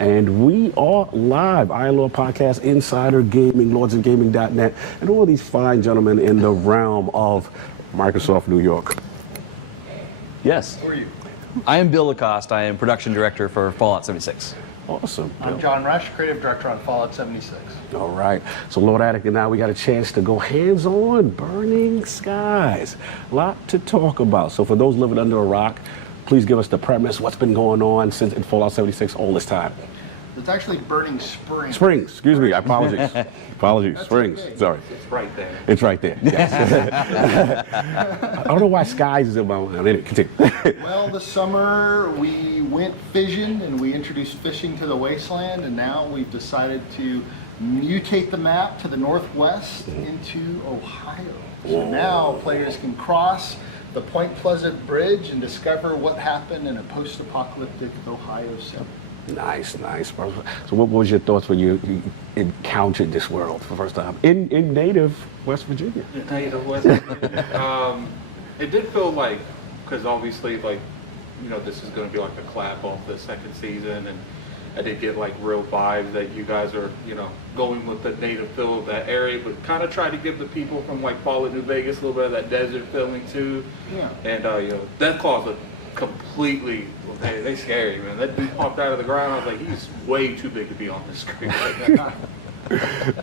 And we are live, ILO Podcast, Insider Gaming, lordsandgaming.net, and all these fine gentlemen in the realm of Microsoft New York. Yes. Who are you? I am Bill Lacoste. I am production director for Fallout 76. Awesome. I'm John Rush, creative director on Fallout 76. All right. So Lord Attic and I, we got a chance to go hands-on, Burning Skies. A lot to talk about. So for those living under a rock, please give us the premise. What's been going on since in Fallout 76 all this time? It's actually Burning Springs. Springs. Excuse me. Apologies. Apologies. That's Springs. okay. Sorry. It's right there. It's right there. Yes. I don't know why skies is in my mind. Anyway, continue. Well, this summer we went fishing and we introduced fishing to the wasteland, and now we've decided to mutate the map to the northwest into Ohio. So now players can cross the Point Pleasant Bridge and discover what happened in a post-apocalyptic Ohio setting. Nice. So what was your thoughts when you encountered this world for the first time in native West Virginia? Native West Virginia. It did feel like, because obviously, like, you know, this is going to be like a clap off the second season, and I did get like real vibes that you guys are, you know, going with the native feel of that area, but kind of try to give the people from like Fallout New Vegas a little bit of that desert feeling too. Yeah. And you know, that caused a completely, they scary, man. That dude popped out of the ground. I was like, he's way too big to be on the screen.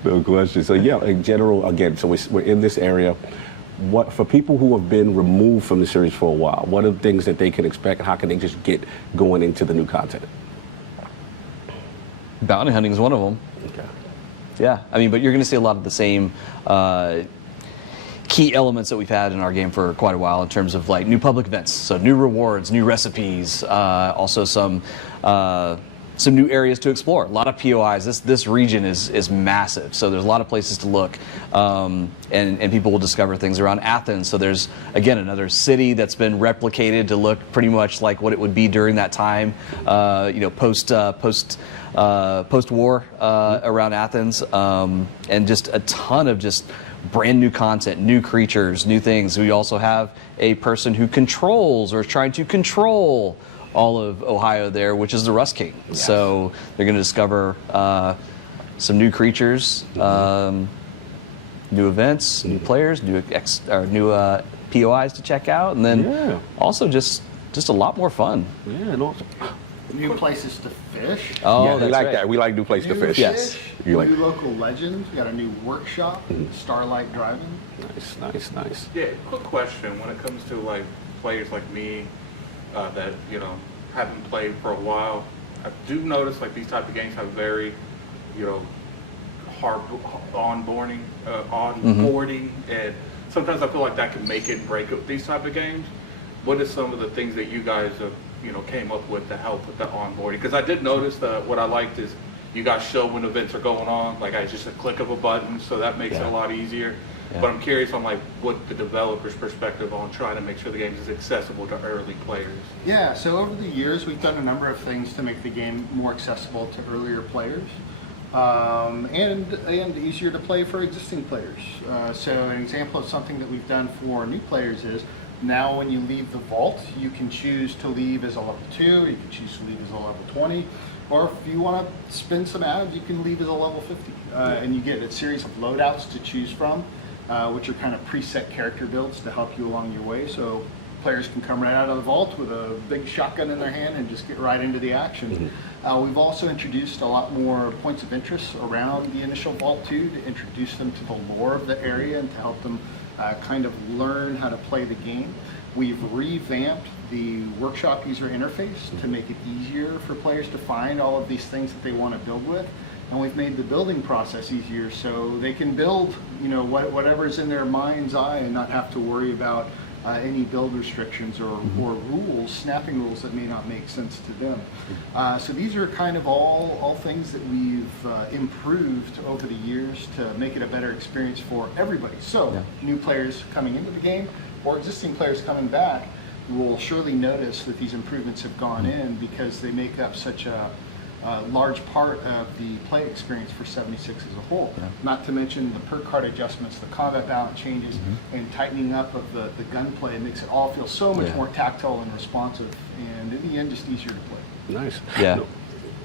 No question. So yeah, in general, again, so we're in this area. What for people who have been removed from the series for a while? What are the things that they can expect? How can they just get going into the new content? Bounty hunting is one of them. Okay. Yeah, I mean, but you're going to see a lot of the same key elements that we've had in our game for quite a while in terms of like new public events, so new rewards, new recipes, also some new areas to explore. A lot of POIs. This region is massive, so there's a lot of places to look, and people will discover things around Athens. So there's again another city that's been replicated to look pretty much like what it would be during that time, you know, post-war around Athens, and just a ton of just brand new content, new creatures, new things. We also have a person who controls or is trying to control all of Ohio there, which is the Rust King. Yes. So they're going to discover some new creatures, new events, new players, new POIs to check out, and then also just a lot more fun. Yeah, and also New places to fish. Oh, yeah, we like right. that. We like new places to fish. Yes. You like New local legends. We got a new workshop, Starlight Driving. Nice. Yeah, quick question. When it comes to like players like me that, you know, haven't played for a while, I do notice like these type of games have very, you know, hard onboarding, and sometimes I feel like that can make it and break up these type of games. What are some of the things that you guys have, you know, came up with to help with the onboarding? Because I did notice that what I liked is you guys show when events are going on, like it's just a click of a button, so that makes it a lot easier. Yeah. But I'm curious on like what the developer's perspective on trying to make sure the game is accessible to early players. Yeah, so over the years we've done a number of things to make the game more accessible to earlier players. And easier to play for existing players. So an example of something that we've done for new players is now when you leave the vault, you can choose to leave as a level 2, you can choose to leave as a level 20, or if you want to spin some ads, you can leave as a level 50. And you get a series of loadouts to choose from, which are kind of preset character builds to help you along your way. So players can come right out of the vault with a big shotgun in their hand and just get right into the action. We've also introduced a lot more points of interest around the initial Vault 2 to introduce them to the lore of the area and to help them kind of learn how to play the game. We've revamped the workshop user interface to make it easier for players to find all of these things that they want to build with. And we've made the building process easier so they can build, you know, whatever's in their mind's eye and not have to worry about any build restrictions or rules, snapping rules that may not make sense to them. So these are kind of all things that we've improved over the years to make it a better experience for everybody. So new players coming into the game or existing players coming back will surely notice that these improvements have gone in because they make up such a large part of the play experience for 76 as a whole. Not to mention the perk card adjustments, the combat balance changes, and tightening up of the gunplay makes it all feel so much more tactile and responsive, and in the end, just easier to play. Nice. Yeah.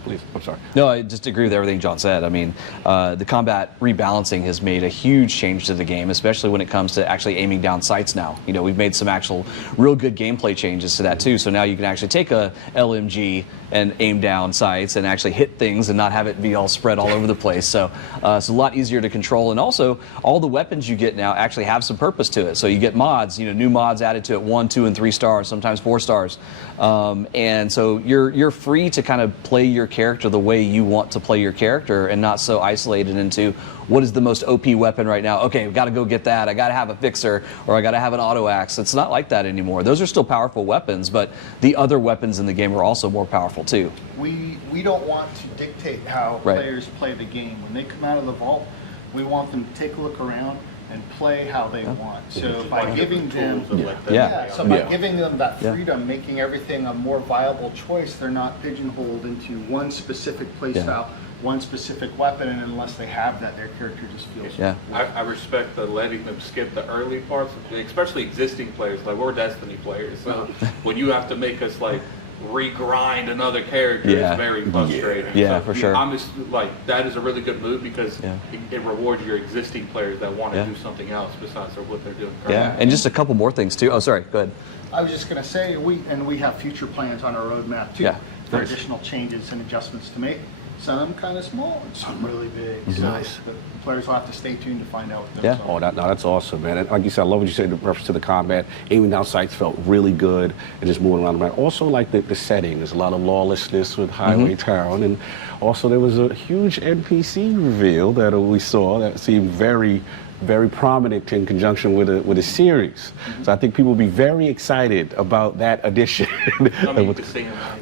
please. I'm sorry. No, I just agree with everything John said. I mean, the combat rebalancing has made a huge change to the game, especially when it comes to actually aiming down sights now. You know, we've made some actual real good gameplay changes to that too. So now you can actually take a LMG and aim down sights and actually hit things and not have it be all spread all over the place. So it's a lot easier to control. And also, all the weapons you get now actually have some purpose to it. So you get mods, you know, new mods added to it, 1, 2, and 3 stars, sometimes 4 stars. And so you're free to kind of play your character the way you want to play your character and not so isolated into what is the most OP weapon right now. Okay, I've got to go get that. I got to have a fixer, or I got to have an auto axe. It's not like that anymore. Those are still powerful weapons, but the other weapons in the game are also more powerful too. We don't want to dictate how Right. players play the game. When they come out of the vault, we want them to take a look around and play how they want. So by giving them, so by giving them that freedom, making everything a more viable choice, they're not pigeonholed into one specific play style, one specific weapon, and unless they have that, their character just feels. Yeah. I respect the letting them skip the early parts, especially existing players. Like, we're Destiny players, so when you have to make us like regrind another character, it's very frustrating. Yeah, So for sure. I'm just like, that is a really good move because it rewards your existing players that want to do something else besides what they're doing currently. Yeah, and just a couple more things too. Oh, sorry, go ahead. I was just going to say, we have future plans on our roadmap too, for additional changes and adjustments to make. Some kind of small and some really big. So the players will have to stay tuned to find out what those are. Oh, that's awesome, man. And like you said, I love what you said in reference to the combat. Aiming down sights felt really good, and just moving around the map. Also, like the setting. There's a lot of lawlessness with Highway Town, and also there was a huge NPC reveal that we saw that seemed very, very prominent in conjunction with a series. So I think people will be very excited about that addition.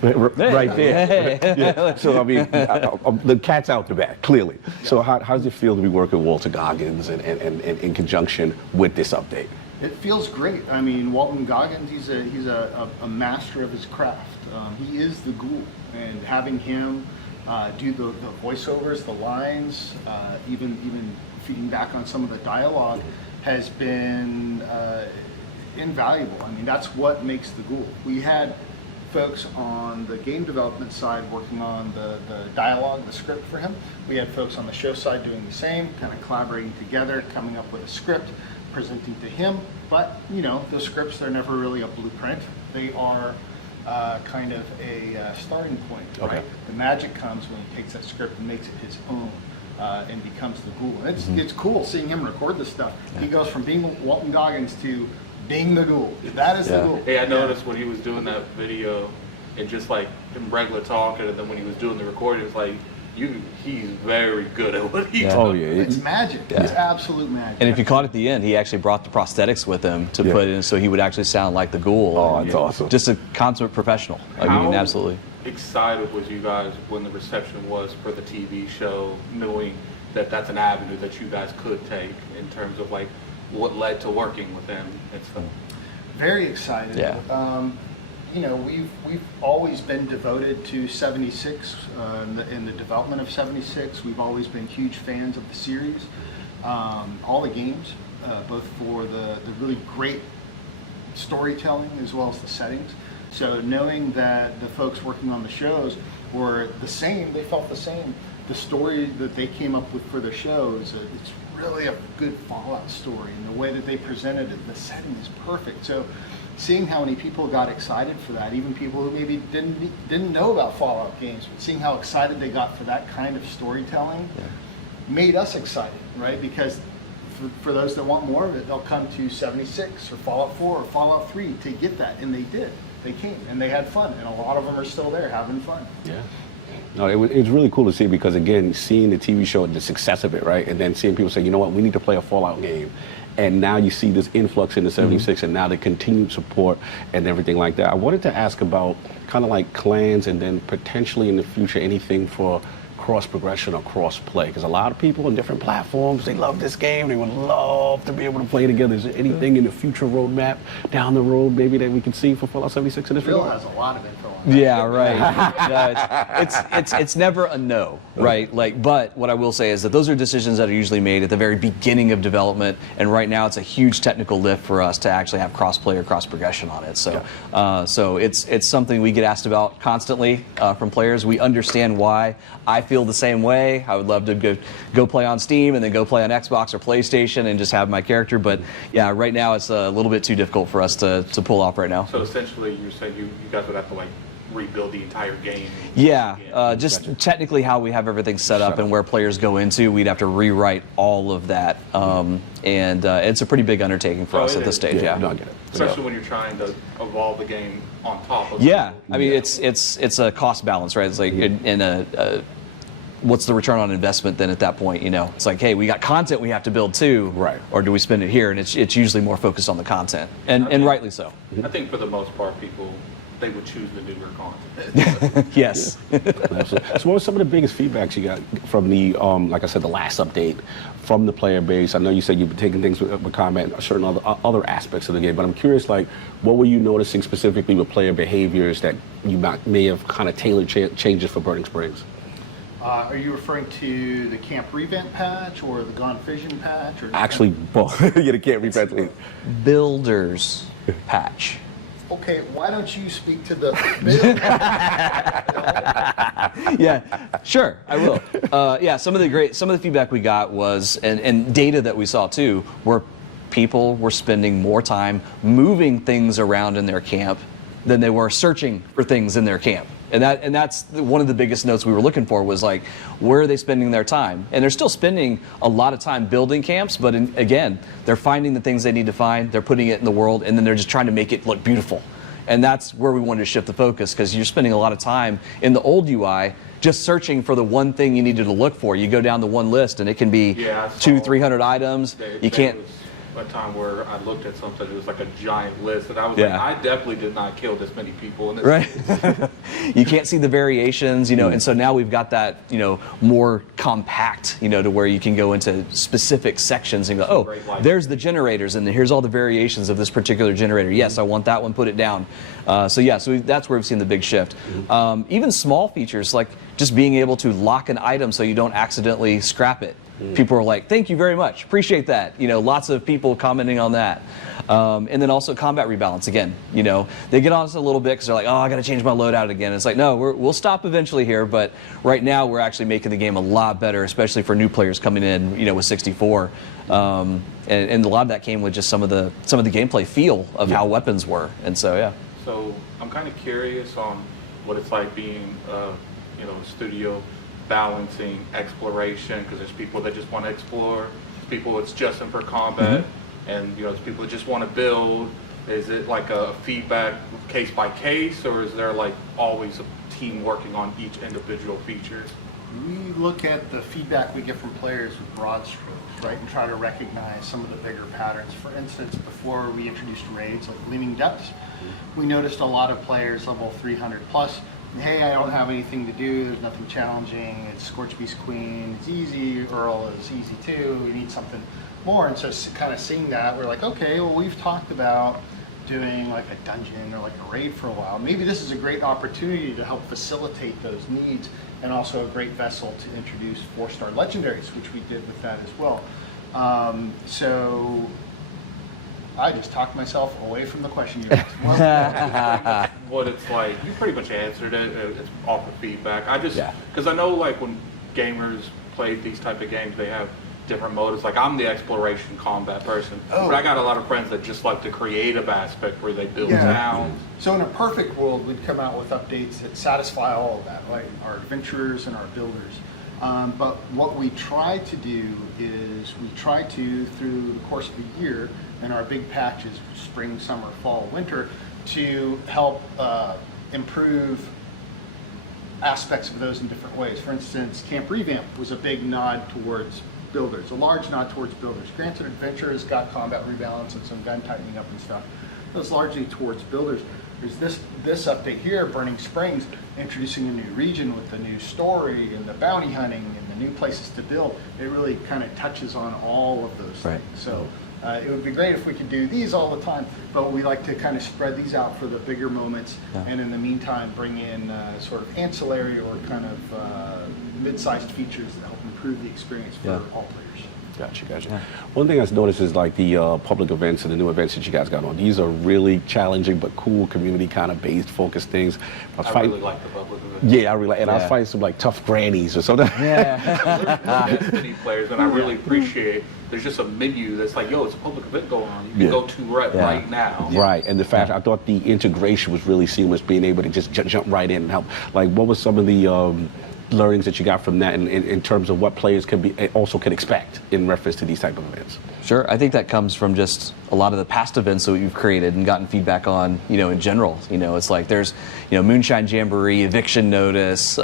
Right there. Yeah. So I mean, the cat's out the bag, clearly. So how does it feel to be working with Walton Goggins and in conjunction with this update? It feels great. I mean, Walton Goggins, he's a master of his craft. He is the Ghoul, and having him do the voiceovers, the lines, even feeding back on some of the dialogue has been invaluable. I mean, that's what makes the Ghoul. We had folks on the game development side working on the dialogue, the script for him. We had folks on the show side doing the same, kind of collaborating together, coming up with a script, presenting to him. But, you know, those scripts, they're never really a blueprint. They are kind of a starting point, right? The magic comes when he takes that script and makes it his own. And becomes the Ghoul. It's cool seeing him record this stuff. He goes from being Walton Goggins to being the Ghoul. That is the Ghoul. Hey, I noticed when he was doing that video and just like him regular talking, and then when he was doing the recording, it's like, he's very good at what he does. Oh yeah, It's magic. It's absolute magic. And if you caught at the end, he actually brought the prosthetics with him to put in, so he would actually sound like the Ghoul. Oh, that's awesome. Just a consummate professional. I mean, absolutely. Excited was you guys when the reception was for the TV show, knowing that that's an avenue that you guys could take in terms of like what led to working with him and stuff? Very excited. Yeah. You know, we've always been devoted to 76 in the development of 76. We've always been huge fans of the series, all the games, both for the really great storytelling as well as the settings. So knowing that the folks working on the shows were the same, they felt the same. The story that they came up with for the shows, it's really a good Fallout story, and the way that they presented it, the setting is perfect. So seeing how many people got excited for that, even people who maybe didn't know about Fallout games, but seeing how excited they got for that kind of storytelling made us excited, right? Because for those that want more of it, they'll come to 76 or Fallout 4 or Fallout 3 to get that, and they did. They came and they had fun, and a lot of them are still there having fun. Yeah. No, it's really cool to see because, again, seeing the TV show and the success of it, right? And then seeing people say, you know what, we need to play a Fallout game. And now you see this influx into 76 and now the continued support and everything like that. I wanted to ask about kind of like clans and then potentially in the future anything for cross progression or cross play? Because a lot of people on different platforms, they love this game. They would love to be able to play together. Is there anything in the future roadmap down the road maybe that we can see for Fallout 76 in this Bill regard? has a lot of info on that. Yeah, right. No, it's never a no, right? Like, but what I will say is that those are decisions that are usually made at the very beginning of development, and right now it's a huge technical lift for us to actually have cross-play or cross-progression on it. So, so it's something we get asked about constantly from players. We understand why. I feel the same way. I would love to go play on Steam and then go play on Xbox or PlayStation and just have my character. But yeah, right now it's a little bit too difficult for us to pull off right now. So essentially, you're saying you guys would have to like rebuild the entire game. Yeah, just technically how we have everything set up and where players go into, we'd have to rewrite all of that, and it's a pretty big undertaking for us at this stage. Yeah, no, I get it. Especially when you're trying to evolve the game on top of. Yeah, I mean it's a cost balance, right? It's like in a what's the return on investment then at that point? You know, it's like, hey, we got content we have to build too, right? Or do we spend it here? And it's usually more focused on the content, and rightly so. I think for the most part, people, they would choose the newer content. Yes. Absolutely. So what were some of the biggest feedbacks you got from the, like I said, the last update from the player base? I know you said you've been taking things with combat and certain other aspects of the game, but I'm curious, like, what were you noticing specifically with player behaviors that you may have kind of tailored changes for Burning Springs? Are you referring to the camp revamp patch or the Gone Fission patch? Or Actually, both. You can't revamp. Builders patch. Okay, why don't you speak to the build? Yeah, sure, I will. Yeah, some of the feedback we got was, and data that we saw too, where people were spending more time moving things around in their camp than they were searching for things in their camp. And that's one of the biggest notes we were looking for was like, where are they spending their time? And they're still spending a lot of time building camps, but again, they're finding the things they need to find, they're putting it in the world, and then they're just trying to make it look beautiful. And that's where we wanted to shift the focus, because you're spending a lot of time in the old UI just searching for the one thing you needed to look for. You go down the one list and it can be 200-300 items. You can't. A time where I looked at something, it was like a giant list, and I was like, I definitely did not kill this many people in this. Right. You can't see the variations, you know, and so now we've got that, you know, more compact, you know, to where you can go into specific sections and go, oh, there's the generators, and here's all the variations of this particular generator. Yes, I want that one, put it down. So yeah, so that's where we've seen the big shift. Even small features like just being able to lock an item so you don't accidentally scrap it. People are like, thank you very much, appreciate that. You know, lots of people commenting on that. And then also combat rebalance again. You know, they get on us a little bit because they're like, oh, I got to change my loadout again. It's like, no, we'll stop eventually here, but right now we're actually making the game a lot better, especially for new players coming in, you know, with 64. And a lot of that came with just some of the gameplay feel of how weapons were. And so, yeah. So I'm kind of curious on what it's like being, you know, a studio balancing exploration, because there's people that just want to explore, there's people it's just in for combat, and you know, there's people that just want to build. Is it like a feedback case by case, or is there like always a team working on each individual feature? We look at the feedback we get from players with broad strokes, right, and try to recognize some of the bigger patterns. For instance, before we introduced raids like Gleaming Depths, we noticed a lot of players level 300 plus. Hey, I don't have anything to do, there's nothing challenging, it's Scorch Beast Queen, it's easy, Earl is easy too, we need something more. And so kind of seeing that, we're like, okay, well, we've talked about doing like a dungeon or like a raid for a while. Maybe this is a great opportunity to help facilitate those needs, and also a great vessel to introduce 4-star legendaries, which we did with that as well. So I just talked myself away from the question you asked. What it's like, you pretty much answered it. It's off of feedback. I just, because I know like when gamers play these type of games, they have different motives. Like I'm the exploration combat person, but I got a lot of friends that just like the creative aspect where they build towns. So in a perfect world, we'd come out with updates that satisfy all of that, right? Our adventurers and our builders. But what we try to do is we try to, through the course of the year, and our big patches, spring, summer, fall, winter, to help improve aspects of those in different ways. For instance, Camp Revamp was a big nod towards builders, a large nod towards builders. Granted, Adventurers got combat rebalance and some gun tightening up and stuff. It was largely towards builders. There's this update here, Burning Springs, introducing a new region with the new story and the bounty hunting and the new places to build. It really kind of touches on all of those Right. things. So it would be great if we could do these all the time, but we like to kind of spread these out for the bigger moments, and in the meantime bring in sort of ancillary or kind of mid-sized features that help improve the experience for all players. Gotcha. One thing I've noticed is like the public events and the new events that you guys got on. These are really challenging but cool community kind of based, focused things. I really like the public events. Yeah, I really like, and I was fighting some like tough grannies or something. There's Destiny players, and I really appreciate. There's just a menu that's like, yo, it's a public event going on. You can go to right now. Right, and the fact I thought the integration was really seamless, being able to just jump right in and help. Like, what was some of the learnings that you got from that in terms of what players can expect in reference to these type of events? Sure, I think that comes from just a lot of the past events that you've created and gotten feedback on, in general. It's like there's, Moonshine Jamboree, Eviction Notice,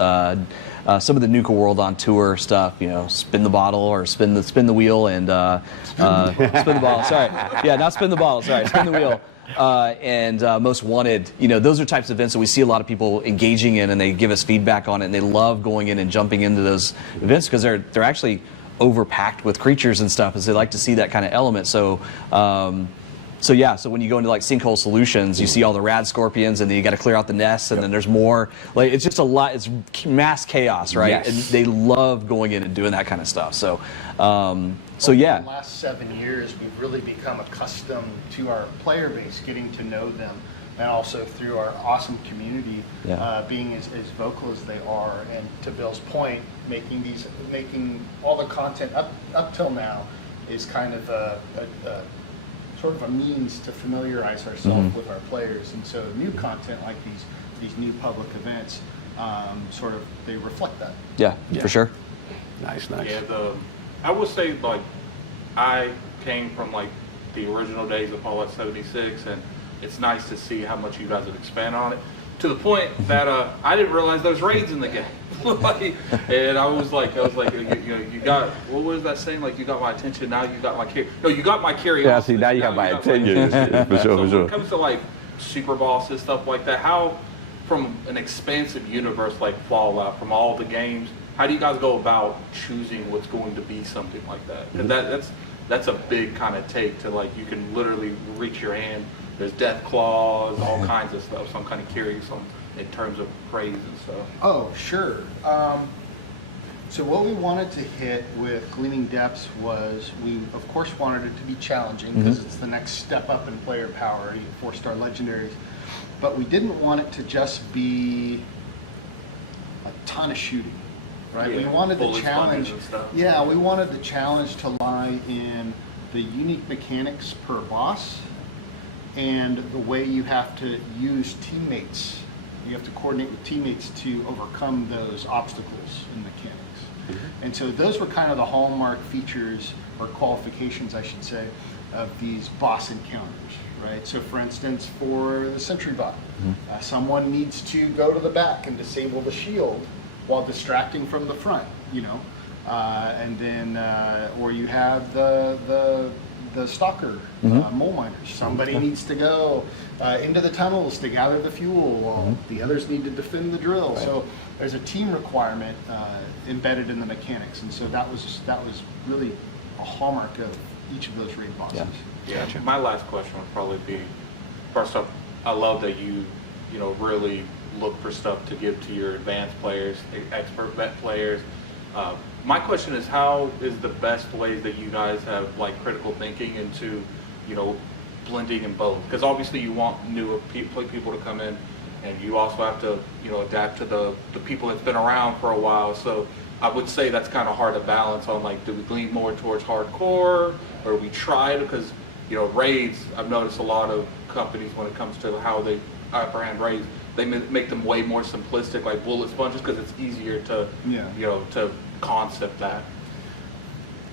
some of the Nuka World on Tour stuff, spin the bottle or spin the wheel and spin the bottle, sorry. Yeah, not spin the bottle, sorry, spin the wheel. And Most Wanted, those are types of events that we see a lot of people engaging in, and they give us feedback on it, and they love going in and jumping into those events because they're actually overpacked with creatures and stuff, as they like to see that kind of element. So when you go into like Sinkhole Solutions, you see all the rad scorpions, and then you got to clear out the nests, and then there's more. Like, it's just a lot. It's mass chaos, right? Yes. And they love going in and doing that kind of stuff. So In the last 7 years, we've really become accustomed to our player base, getting to know them, and also through our awesome community, being as vocal as they are. And to Bill's point, making all the content up till now is kind of a sort of a means to familiarize ourselves with our players. And so new content like these new public events, they reflect that. Yeah, for sure. Nice. Yeah, I would say, like, I came from like the original days of Fallout 76, and it's nice to see how much you guys have expanded on it, to the point that I didn't realize there was raids in the game. And I was like, you got, what was that saying? Like, you got my attention, now you got my you got my curiosity. Yeah, see, now you have my attention. For sure. When it comes to like super bosses, stuff like that, how, from an expansive universe like Fallout, from all the games, how do you guys go about choosing what's going to be something like that? Because that's a big kind of take to, like, you can literally reach your hand. There's death claws, all kinds of stuff. So I'm kind of curious in terms of praise and stuff. Oh, sure. So what we wanted to hit with Gleaming Depths was, we of course wanted it to be challenging because it's the next step up in player power, 4-star legendaries. But we didn't want it to just be a ton of shooting. Right? Yeah, we wanted the challenge. And stuff. Yeah, we wanted the challenge to lie in the unique mechanics per boss and the way you have to use teammates. You have to coordinate with teammates to overcome those obstacles and mechanics. And so those were kind of the hallmark features, or qualifications, I should say, of these boss encounters. Right? So for instance, for the Sentry Bot, someone needs to go to the back and disable the shield while distracting from the front, and then, or you have the stalker mole miners. Somebody needs to go into the tunnels to gather the fuel, while the others need to defend the drill. Right. So there's a team requirement embedded in the mechanics, and so that was really a hallmark of each of those raid bosses. Yeah. My last question would probably be, first off, I love that you really look for stuff to give to your advanced players, expert vet players. My question is, how is the best ways that you guys have like critical thinking into, blending in both? Because obviously you want newer people to come in, and you also have to, adapt to the people that's been around for a while. So I would say that's kind of hard to balance on, like, do we lean more towards hardcore, or we try? Because, raids, I've noticed a lot of companies, when it comes to how they upper hand raids, they make them way more simplistic, like bullet sponges, because it's easier to, to concept that.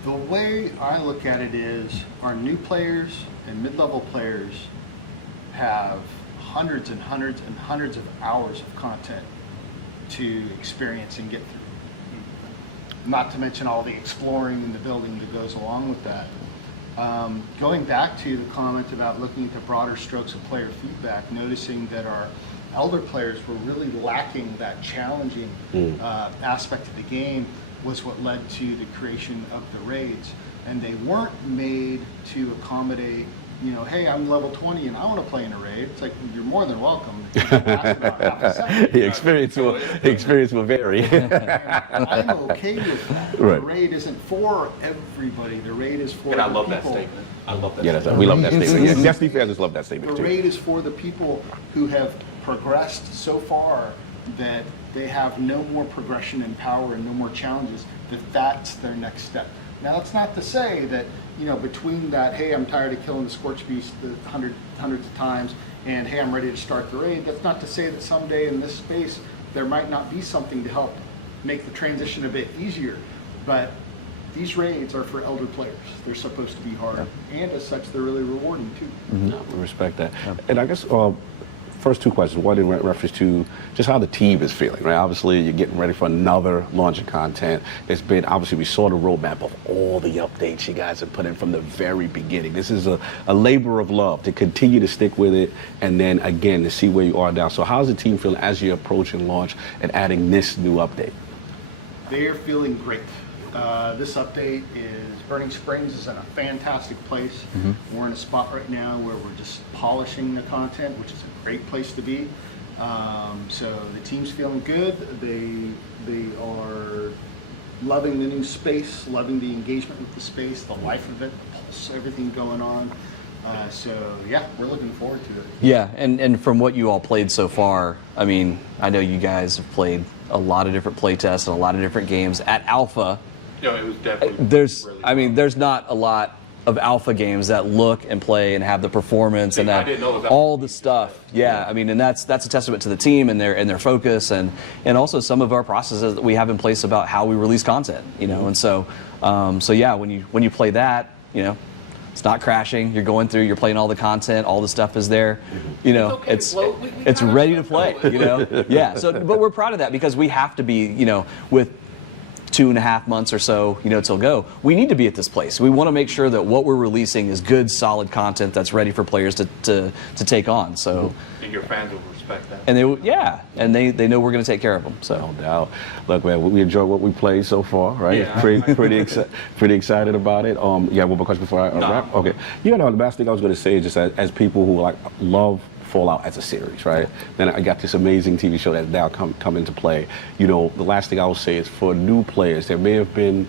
The way I look at it is, our new players and mid-level players have hundreds and hundreds and hundreds of hours of content to experience and get through. Not to mention all the exploring and the building that goes along with that. Going back to the comment about looking at the broader strokes of player feedback, noticing that our elder players were really lacking that challenging aspect of the game was what led to the creation of the raids. And they weren't made to accommodate, you know, hey, I'm level 20 and I want to play in a raid. It's like, you're more than welcome. The experience will vary. I'm okay with that. Right. The raid isn't for everybody. The raid is for And I the love people. that statement. I love that Yeah, statement. we love that statement. Yeah, Destiny fans just love that statement The too. raid is for the people who have progressed so far that they have no more progression in power and no more challenges, that's their next step. Now, that's not to say that, you know, between that, hey, I'm tired of killing the Scorch Beast hundreds of times, and hey, I'm ready to start the raid, that's not to say that someday in this space there might not be something to help make the transition a bit easier. But these raids are for elder players. They're supposed to be hard, and as such, they're really rewarding too. No, we respect that. And I guess first two questions. One in reference to just how the team is feeling, right? Obviously, you're getting ready for another launch of content. It's been, obviously, we saw the roadmap of all the updates you guys have put in from the very beginning. This is a labor of love to continue to stick with it and then, again, to see where you are now. So how's the team feeling as you're approaching launch and adding this new update? They're feeling great. This update is Burning Springs is in a fantastic place. We're in a spot right now where we're just polishing the content, which is a great place to be. So the team's feeling good. They are loving the new space, loving the engagement with the space, the life of it, the pulse, everything going on. So yeah, we're looking forward to it. Yeah, and from what you all played so far, I mean, I know you guys have played a lot of different play tests and a lot of different games at Alpha. Yeah, it was definitely. There's not a lot of Alpha games that look and play and have the performance and I that didn't know it was all the stuff. Yeah, I mean, and that's a testament to the team and their focus and also some of our processes that we have in place about how we release content. You know, and so yeah, when you play that, you know, it's not crashing. You're going through. You're playing all the content. All the stuff is there. You know, it's ready to play. You know, yeah. So, but we're proud of that because we have to be. You know, with 2.5 months or so, you know, till go, we need to be at this place. We want to make sure that what we're releasing is good, solid content that's ready for players to take on. So, And your fans will respect that. and they know we're going to take care of them. So, No doubt. Look, man, we enjoy what we played so far, right? Yeah. Pretty excited about it. Yeah, one more question before I wrap. Okay. You know, the last thing I was going to say is just as people who like love Fallout as a series, right? Then I got this amazing TV show that's now come into play. You know, the last thing I will say is for new players that may have been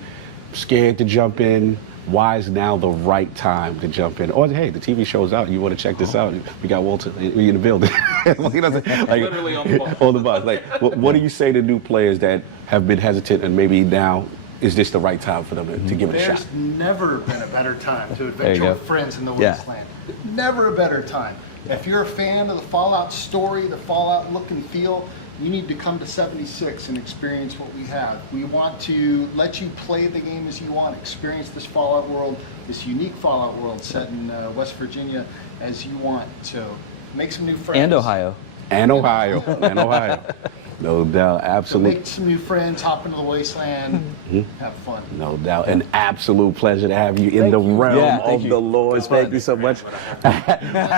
scared to jump in, why is now the right time to jump in? Or hey, the TV show's out. You want to check this out? We got Walton in the building. Literally on the bus. On the bus. Like, what do you say to new players that have been hesitant and maybe now is this the right time for them to give it a shot? There's never been a better time to There you adventure go. with friends in the Yeah. wasteland. Never a better time. If you're a fan of the Fallout story, the Fallout look and feel, you need to come to 76 and experience what we have. We want to let you play the game as you want, experience this Fallout world, this unique Fallout world set in West Virginia as you want. So make some new friends. and Ohio. And Ohio. No doubt. So Absolutely. make some new friends, hop into the wasteland, have fun. No doubt. An absolute pleasure to have you in the realm Yeah, thank of you. the Lord. It's Thank fun. you so much.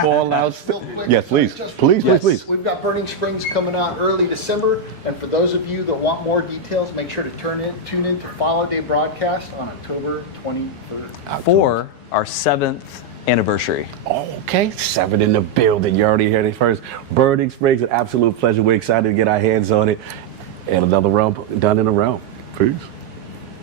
Fallout. Real quick, Yes, please. just Please, real please, quick, please. We've got Burning Springs coming out early December, and for those of you that want more details, make sure to tune in to Fallout Day broadcast on October 23rd. For our 7th anniversary. Okay, 7 in the building. You already heard it first. Burning Springs, an absolute pleasure. We're excited to get our hands on it. And another realm done in a realm. Peace.